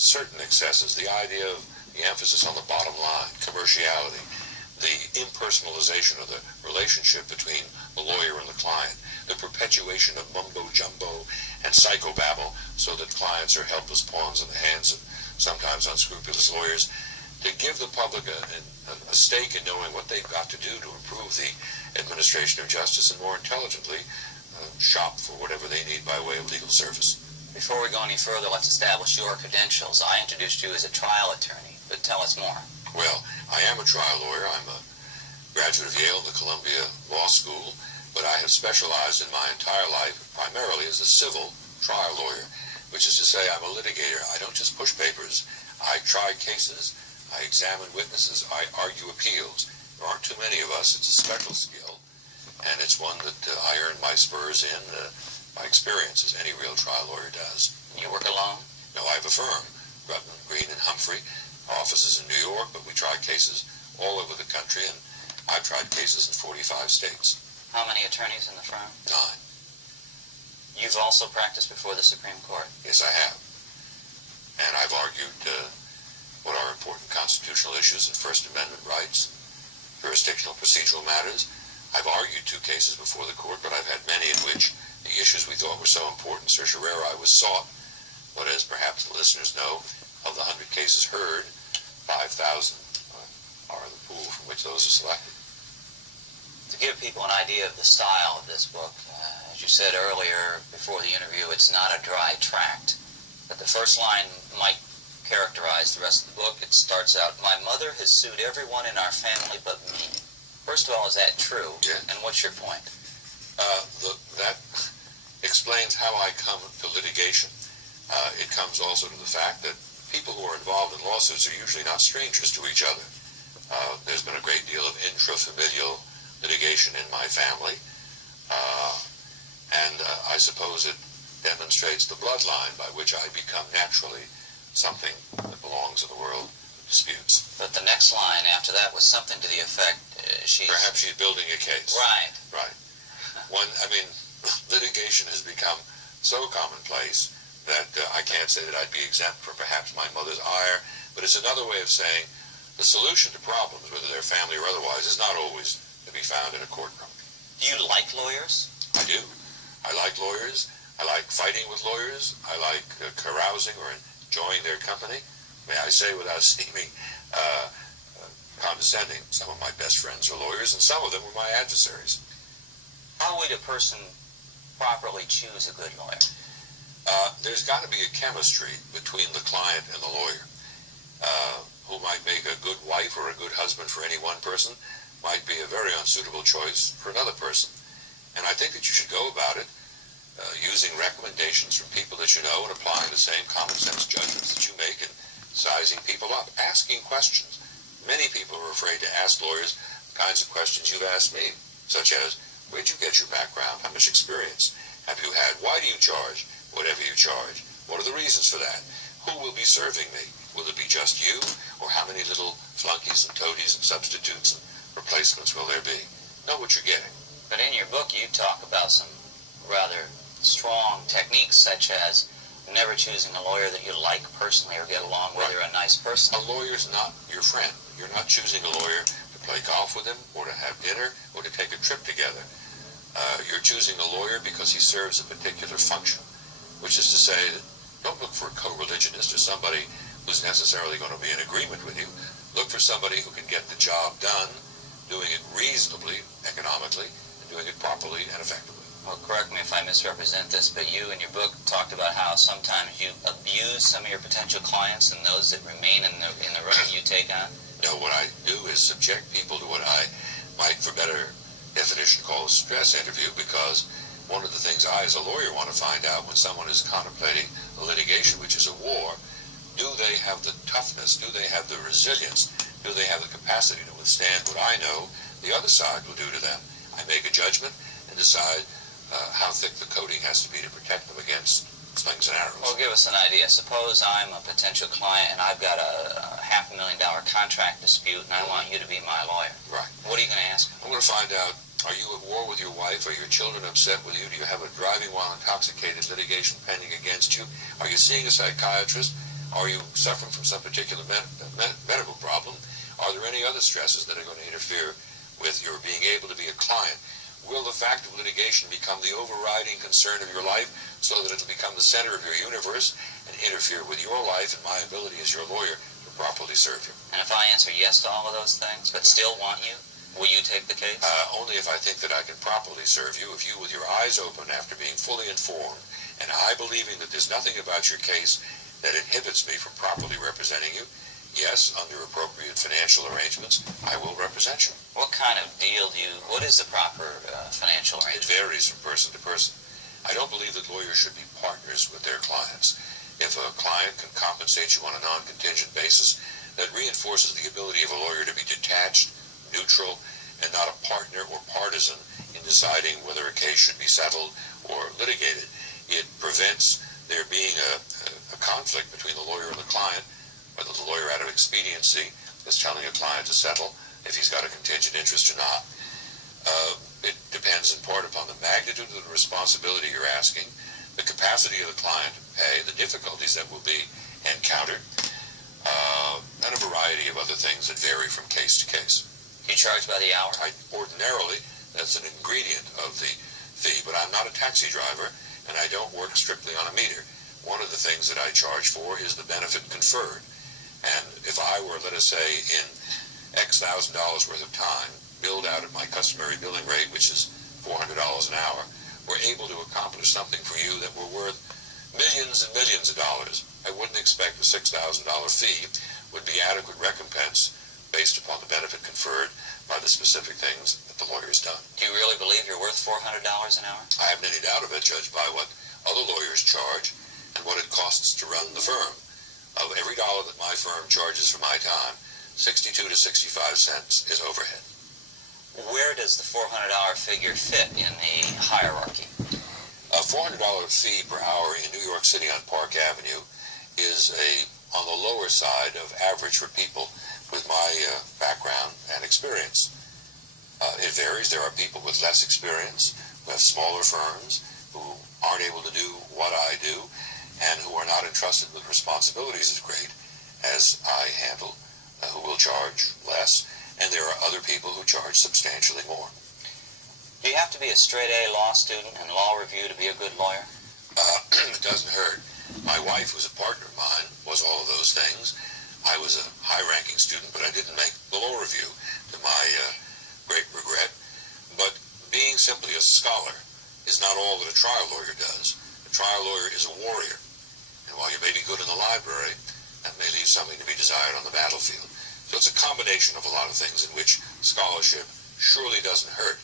certain excesses, the idea of the emphasis on the bottom line, commerciality, the impersonalization of the relationship between the lawyer and the client, the perpetuation of mumbo-jumbo and psychobabble so that clients are helpless pawns in the hands of sometimes unscrupulous lawyers, to give the public a stake in knowing what they've got to do to improve the administration of justice and more intelligently shop for whatever they need by way of legal service. Before we go any further, let's establish your credentials. I introduced you as a trial attorney, but tell us more. Well, I am a trial lawyer. I'm a graduate of Yale and the Columbia Law School, but I have specialized in my entire life primarily as a civil trial lawyer, which is to say I'm a litigator. I don't just push papers. I try cases, I examine witnesses, I argue appeals. There aren't too many of us. It's a special skill, and it's one that I earned my spurs in by experience, as any real trial lawyer does. You work alone? No, I have a firm, Rudman, Green, and Humphrey, offices in New York, but we try cases all over the country, and I've tried cases in 45 states. How many attorneys in the firm? 9. You've also practiced before the Supreme Court? Yes, I have. And I've argued what are important constitutional issues and First Amendment rights, jurisdictional procedural matters. I've argued 2 cases before the court, but I've had many in which the issues we thought were so important, certiorari, was sought. But as perhaps the listeners know, of the 100 cases heard, 5,000 are the pool from which those are selected. To give people an idea of the style of this book, as you said earlier before the interview, it's not a dry tract. But the first line might characterize the rest of the book. It starts out, "My mother has sued everyone in our family but me." First of all, is that true? Yeah. And what's your point? That explains how I come to litigation. It comes also to the fact that people who are involved in lawsuits are usually not strangers to each other. There's been a great deal of intrafamilial litigation in my family, and I suppose it demonstrates the bloodline by which I become naturally something that belongs in the world of disputes. But the next line after that was something to the effect, Perhaps she's building a case. Right. Right. Litigation has become so commonplace that I can't say that I'd be exempt from perhaps my mother's ire, but it's another way of saying the solution to problems, whether they're family or otherwise, is not always to be found in a courtroom. Do you like lawyers? I do. I like lawyers. I like fighting with lawyers. I like carousing or enjoying their company. May I say, without seeming condescending, some of my best friends are lawyers, and some of them were my adversaries. How would a person properly choose a good lawyer? There's got to be a chemistry between the client and the lawyer. Who might make a good wife or a good husband for any one person might be a very unsuitable choice for another person. And I think that you should go about it using recommendations from people that you know and applying the same common sense judgments that you make in sizing people up, asking questions. Many people are afraid to ask lawyers the kinds of questions you've asked me, such as, where'd you get your background? How much experience have you had? Why do you charge whatever you charge? What are the reasons for that? Who will be serving me? Will it be just you? Or how many little flunkies and toadies and substitutes and replacements will there be? Know what you're getting. But in your book you talk about some rather strong techniques, such as never choosing a lawyer that you like personally or get along with, or a nice person. A lawyer's not your friend. You're not choosing a lawyer to play golf with him or to have dinner or to take a trip together. You're choosing a lawyer because he serves a particular function, which is to say that don't look for a co-religionist or somebody who's necessarily going to be in agreement with you. Look for somebody who can get the job done, doing it reasonably, economically, and doing it properly and effectively. Well, correct me if I misrepresent this, but you in your book talked about how sometimes you abuse some of your potential clients and those that remain in the room you take on. No, what I do is subject people to what I might, for better definition, call a stress interview, because one of the things I, as a lawyer, want to find out when someone is contemplating a litigation, which is a war, do they have the toughness, do they have the resilience, do they have the capacity to withstand what I know the other side will do to them? I make a judgment and decide how thick the coating has to be to protect them against slings and arrows. Well, give us an idea. Suppose I'm a potential client and I've got a $500,000 contract dispute and I want you to be my lawyer. Right. What are you going to ask? I'm going to find out, are you at war with your wife? Are your children upset with you? Do you have a driving while intoxicated litigation pending against you? Are you seeing a psychiatrist? Are you suffering from some particular medical problem? Are there any other stresses that are going to interfere with your being able to be a client? Will the fact of litigation become the overriding concern of your life so that it will become the center of your universe and interfere with your life and my ability as your lawyer to properly serve you? And if I answer yes to all of those things, but still want you, will you take the case? Only if I think that I can properly serve you. If you, with your eyes open after being fully informed, and I believing that there's nothing about your case that inhibits me from properly representing you, yes, under appropriate financial arrangements, I will represent you. What kind of deal what is the proper financial It arrangement? varies from person to person. I don't believe that lawyers should be partners with their clients. If a client can compensate you on a non-contingent basis, that reinforces the ability of a lawyer to be detached, neutral, and not a partner or partisan in deciding whether a case should be settled or litigated. It prevents there being a conflict between the lawyer and the client, whether the lawyer out of expediency is telling a client to settle if he's got a contingent interest or not. It depends in part upon the magnitude of the responsibility you're asking, the capacity of the client to pay, the difficulties that will be encountered, and a variety of other things that vary from case to case. Do you charge by the hour? Ordinarily, that's an ingredient of the fee, but I'm not a taxi driver, and I don't work strictly on a meter. One of the things that I charge for is the benefit conferred. And if I were, let us say, in X thousand dollars worth of time, billed out at my customary billing rate, which is $400 an hour, were able to accomplish something for you that were worth millions and millions of dollars, I wouldn't expect a $6,000 fee would be adequate recompense based upon the benefit conferred by the specific things that the lawyer's done. Do you really believe you're worth $400 an hour? I haven't any doubt of it, judged by what other lawyers charge and what it costs to run the firm. Of every dollar that my firm charges for my time, 62 to 65 cents is overhead. Where does the $400 figure fit in the hierarchy? A $400 fee per hour in New York City on Park Avenue is on the lower side of average for people with my background and experience. It varies. There are people with less experience, who have smaller firms, who aren't able to do what I do, and who are not entrusted with responsibilities as great as I handle, who will charge less, and there are other people who charge substantially more. Do you have to be a straight-A law student and law review to be a good lawyer? It doesn't hurt. My wife, who's a partner of mine, was all of those things. I was a high-ranking student, but I didn't make the law review, to my great regret. But being simply a scholar is not all that a trial lawyer does. A trial lawyer is a warrior. And while you may be good in the library, that may leave something to be desired on the battlefield. So it's a combination of a lot of things in which scholarship surely doesn't hurt,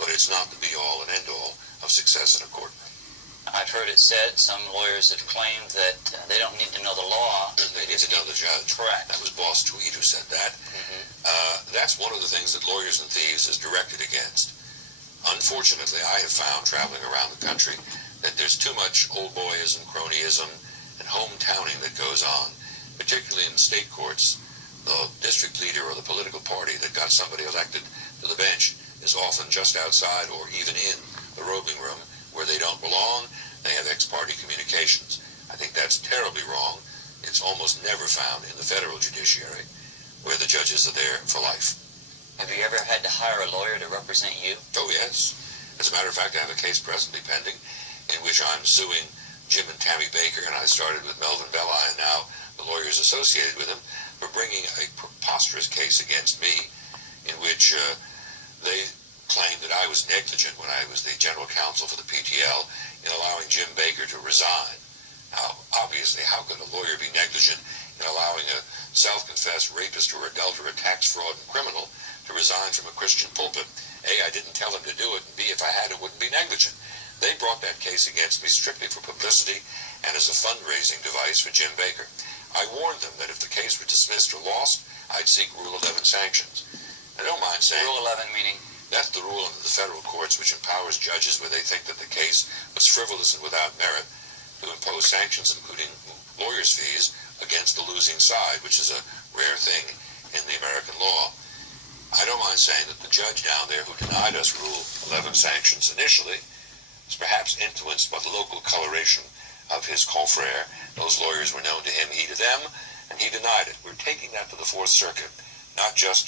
but it's not the be-all and end-all of success in a courtroom. I've heard it said, some lawyers have claimed that they don't need to know the law. They need to know the judge. Correct. That was Boss Tweed who said that. That's one of the things that Lawyers and Thieves is directed against. Unfortunately, I have found, traveling around the country, that there's too much old boyism, cronyism, and hometowning that goes on, particularly in state courts. The district leader or the political party that got somebody elected to the bench is often just outside or even in the robing room where they don't belong. They have ex-party communications. I think that's terribly wrong. It's almost never found in the federal judiciary where the judges are there for life. Have you ever had to hire a lawyer to represent you? Oh, yes. As a matter of fact, I have a case presently pending in which I'm suing Jim and Tammy Baker, and I started with Melvin Belli, and now the lawyers associated with him, for bringing a preposterous case against me in which they claimed that I was negligent when I was the general counsel for the PTL in allowing Jim Baker to resign. Now, obviously, how could a lawyer be negligent in allowing a self-confessed rapist or adulterer, tax fraud, and criminal to resign from a Christian pulpit? A, I didn't tell him to do it, and B, if I had, it wouldn't be negligent. They brought that case against me strictly for publicity and as a fundraising device for Jim Baker. I warned them that if the case were dismissed or lost, I'd seek Rule 11 sanctions. I don't mind saying... Rule 11 meaning? That's the rule under the federal courts which empowers judges where they think that the case was frivolous and without merit to impose sanctions, including lawyers' fees, against the losing side, which is a rare thing in the American law. I don't mind saying that the judge down there who denied us Rule 11 sanctions initially was perhaps influenced by the local coloration of his confrere. Those lawyers were known to him, he to them, and he denied it. We're taking that to the Fourth Circuit, not just to